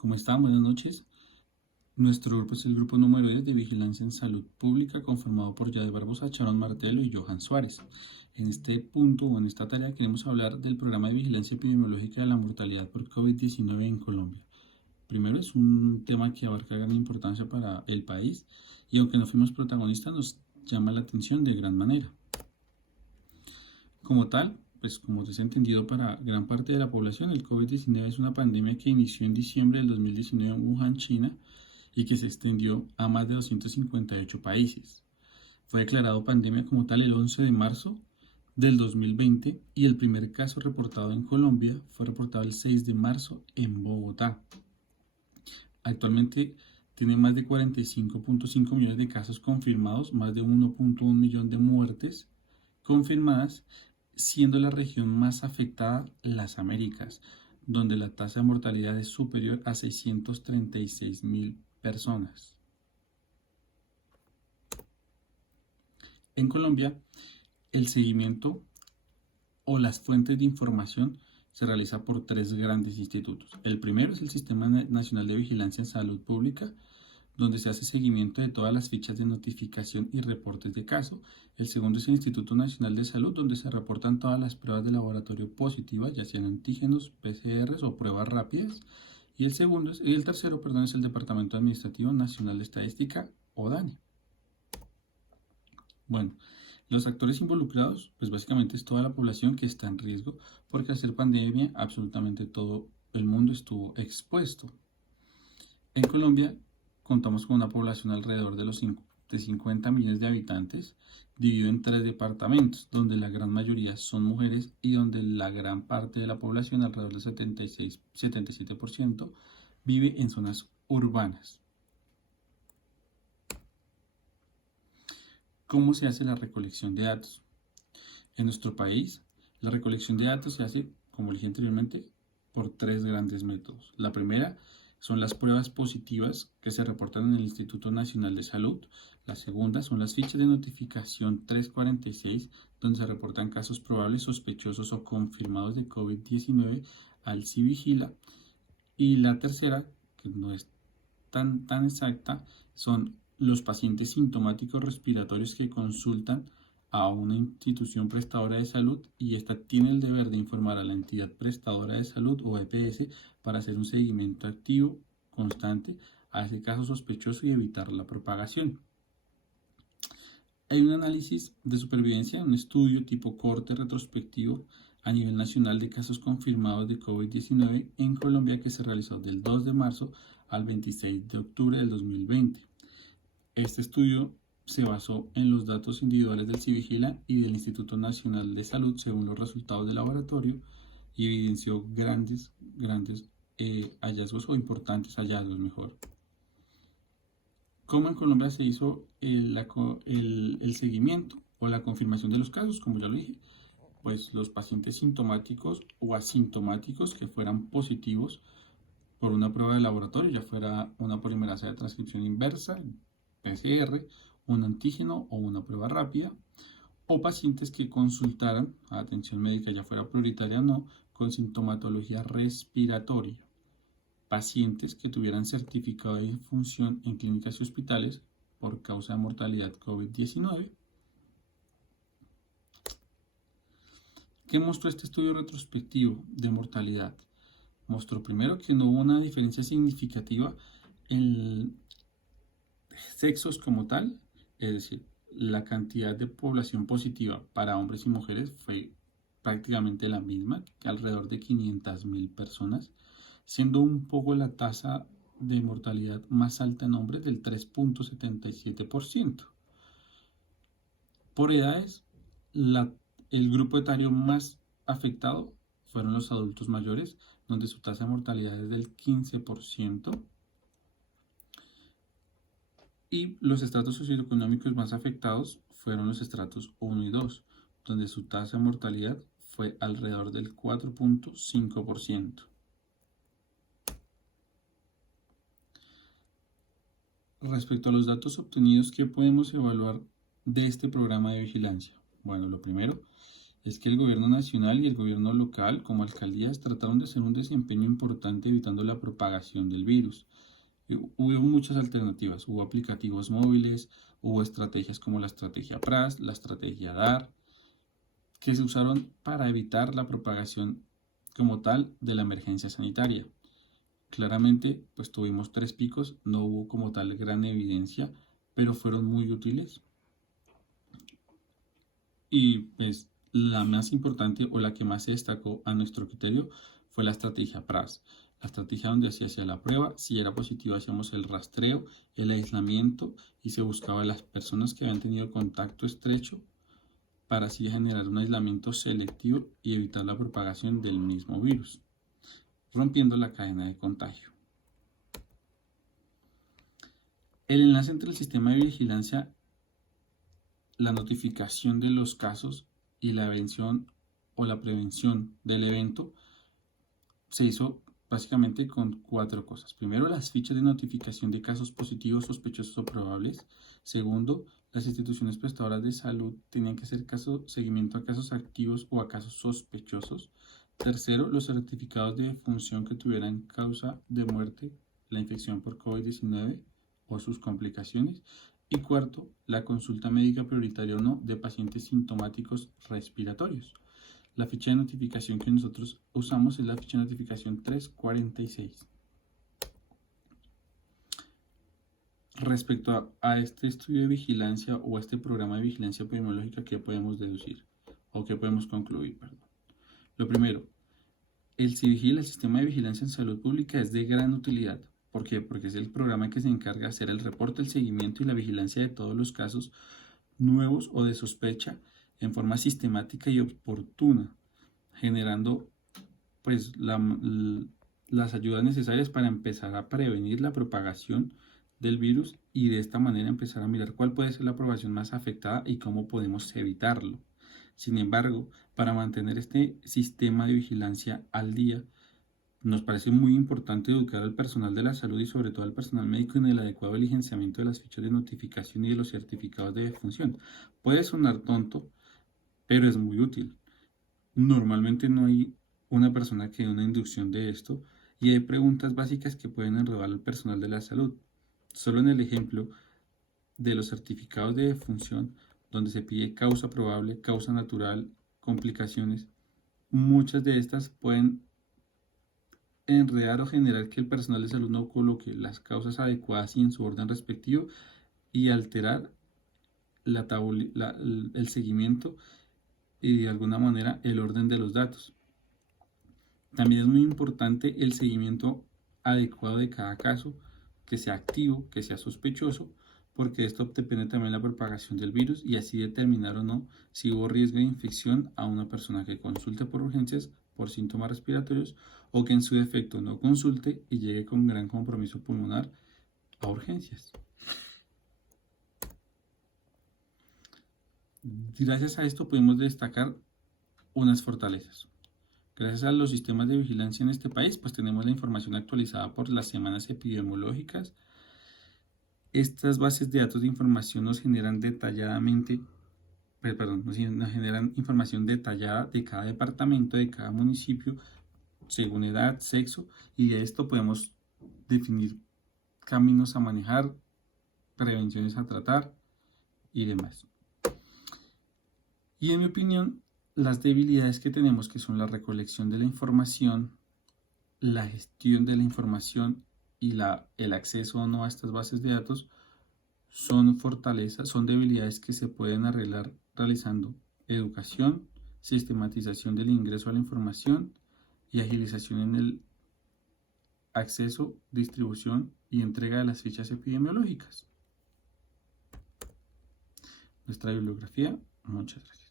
¿Cómo están? Buenas noches. Nuestro grupo es el grupo número 10 de Vigilancia en Salud Pública, conformado por Yade Barbosa, Sharon Martelo y Johan Suárez. En este punto o en esta tarea queremos hablar del programa de vigilancia epidemiológica de la mortalidad por COVID-19 en Colombia. Primero, es un tema que abarca gran importancia para el país y aunque no fuimos protagonistas, nos llama la atención de gran manera. Como tal, pues como se ha entendido para gran parte de la población, el COVID-19 es una pandemia que inició en diciembre del 2019 en Wuhan, China, y que se extendió a más de 258 países. Fue declarado pandemia como tal el 11 de marzo del 2020 y el primer caso reportado en Colombia fue reportado el 6 de marzo en Bogotá. Actualmente tiene más de 45.5 millones de casos confirmados, más de 1.1 millón de muertes confirmadas, siendo la región más afectada las Américas, donde la tasa de mortalidad es superior a 636.000 personas. En Colombia, el seguimiento o las fuentes de información se realiza por tres grandes institutos. El primero es el Sistema Nacional de Vigilancia en Salud Pública, donde se hace seguimiento de todas las fichas de notificación y reportes de caso. El segundo es el Instituto Nacional de Salud, donde se reportan todas las pruebas de laboratorio positivas, ya sean antígenos, PCRs o pruebas rápidas. Y el tercero, es el Departamento Administrativo Nacional de Estadística, o DANE. Bueno, los actores involucrados, pues básicamente es toda la población que está en riesgo, porque al ser pandemia, absolutamente todo el mundo estuvo expuesto. En Colombia, contamos con una población alrededor de 50 millones de habitantes, dividido en tres departamentos, donde la gran mayoría son mujeres y donde la gran parte de la población, alrededor del 77%, vive en zonas urbanas. ¿Cómo se hace la recolección de datos? En nuestro país, la recolección de datos se hace, como dije anteriormente, por tres grandes métodos. La primera son las pruebas positivas que se reportan en el Instituto Nacional de Salud. La segunda son las fichas de notificación 346, donde se reportan casos probables, sospechosos o confirmados de COVID-19 al CIVIGILA. Y la tercera, que no es tan exacta, son los pacientes sintomáticos respiratorios que consultan a una institución prestadora de salud y ésta tiene el deber de informar a la entidad prestadora de salud o EPS para hacer un seguimiento activo, constante, a ese caso sospechoso y evitar la propagación. Hay un análisis de supervivencia, un estudio tipo corte retrospectivo a nivel nacional de casos confirmados de COVID-19 en Colombia que se realizó del 2 de marzo al 26 de octubre del 2020. Este estudio se basó en los datos individuales del CIVIGILA y del Instituto Nacional de Salud según los resultados del laboratorio y evidenció grandes hallazgos o importantes hallazgos mejor. ¿Cómo en Colombia se hizo el seguimiento o la confirmación de los casos? Como ya lo dije, pues los pacientes sintomáticos o asintomáticos que fueran positivos por una prueba de laboratorio, ya fuera una polimerasa de transcripción inversa, PCR, un antígeno o una prueba rápida, o pacientes que consultaran a atención médica, ya fuera prioritaria o no, con sintomatología respiratoria, pacientes que tuvieran certificado de defunción en clínicas y hospitales por causa de mortalidad COVID-19. ¿Qué mostró este estudio retrospectivo de mortalidad? Mostró primero que no hubo una diferencia significativa en sexos como tal, es decir, la cantidad de población positiva para hombres y mujeres fue prácticamente la misma, alrededor de 500.000 personas, siendo un poco la tasa de mortalidad más alta en hombres del 3.77%. Por edades, el grupo etario más afectado fueron los adultos mayores, donde su tasa de mortalidad es del 15%. Y los estratos socioeconómicos más afectados fueron los estratos 1 y 2, donde su tasa de mortalidad fue alrededor del 4.5%. Respecto a los datos obtenidos, ¿qué podemos evaluar de este programa de vigilancia? Bueno, lo primero es que el gobierno nacional y el gobierno local, como alcaldías, trataron de hacer un desempeño importante evitando la propagación del virus. Hubo muchas alternativas, hubo aplicativos móviles, hubo estrategias como la estrategia PRAS, la estrategia DAR, que se usaron para evitar la propagación como tal de la emergencia sanitaria. Claramente, pues tuvimos 3 picos, no hubo como tal gran evidencia, pero fueron muy útiles. Y pues la más importante o la que más se destacó a nuestro criterio fue la estrategia PRAS. La estrategia donde se hacía la prueba, si era positivo hacíamos el rastreo, el aislamiento y se buscaba a las personas que habían tenido contacto estrecho para así generar un aislamiento selectivo y evitar la propagación del mismo virus, rompiendo la cadena de contagio. El enlace entre el sistema de vigilancia, la notificación de los casos y la prevención o la prevención del evento se hizo básicamente con 4 cosas. Primero, las fichas de notificación de casos positivos, sospechosos o probables. Segundo, las instituciones prestadoras de salud tenían que hacer seguimiento a casos activos o a casos sospechosos. Tercero, los certificados de defunción que tuvieran causa de muerte, la infección por COVID-19 o sus complicaciones. Y cuarto, la consulta médica prioritaria o no de pacientes sintomáticos respiratorios. La ficha de notificación que nosotros usamos es la ficha de notificación 346. Respecto a este estudio de vigilancia o a este programa de vigilancia epidemiológica, ¿qué podemos deducir? O qué podemos concluir, perdón. Lo primero, el CIVIGIL, el Sistema de Vigilancia en Salud Pública, es de gran utilidad. ¿Por qué? Porque es el programa que se encarga de hacer el reporte, el seguimiento y la vigilancia de todos los casos nuevos o de sospecha en forma sistemática y oportuna, generando pues las ayudas necesarias para empezar a prevenir la propagación del virus y de esta manera empezar a mirar cuál puede ser la población más afectada y cómo podemos evitarlo. Sin embargo, para mantener este sistema de vigilancia al día, nos parece muy importante educar al personal de la salud y sobre todo al personal médico en el adecuado diligenciamiento de las fichas de notificación y de los certificados de defunción. Puede sonar tonto, pero es muy útil. Normalmente no hay una persona que dé una inducción de esto y hay preguntas básicas que pueden enredar al personal de la salud. Solo en el ejemplo de los certificados de defunción, donde se pide causa probable, causa natural, complicaciones, muchas de estas pueden enredar o generar que el personal de salud no coloque las causas adecuadas y en su orden respectivo y alterar el seguimiento y de alguna manera el orden de los datos. También es muy importante el seguimiento adecuado de cada caso, que sea activo, que sea sospechoso, porque esto depende también de la propagación del virus y así determinar o no si hubo riesgo de infección a una persona que consulte por urgencias por síntomas respiratorios o que en su defecto no consulte y llegue con gran compromiso pulmonar a urgencias. Gracias a esto podemos destacar unas fortalezas. Gracias a los sistemas de vigilancia en este país, pues tenemos la información actualizada por las semanas epidemiológicas. Estas bases de datos de información nos generan nos generan información detallada de cada departamento, de cada municipio, según edad, sexo, y de esto podemos definir caminos a manejar, prevenciones a tratar y demás. Y en mi opinión, las debilidades que tenemos, que son la recolección de la información, la gestión de la información y el acceso o no a estas bases de datos, son fortalezas, son debilidades que se pueden arreglar realizando educación, sistematización del ingreso a la información y agilización en el acceso, distribución y entrega de las fichas epidemiológicas. Nuestra bibliografía, muchas gracias.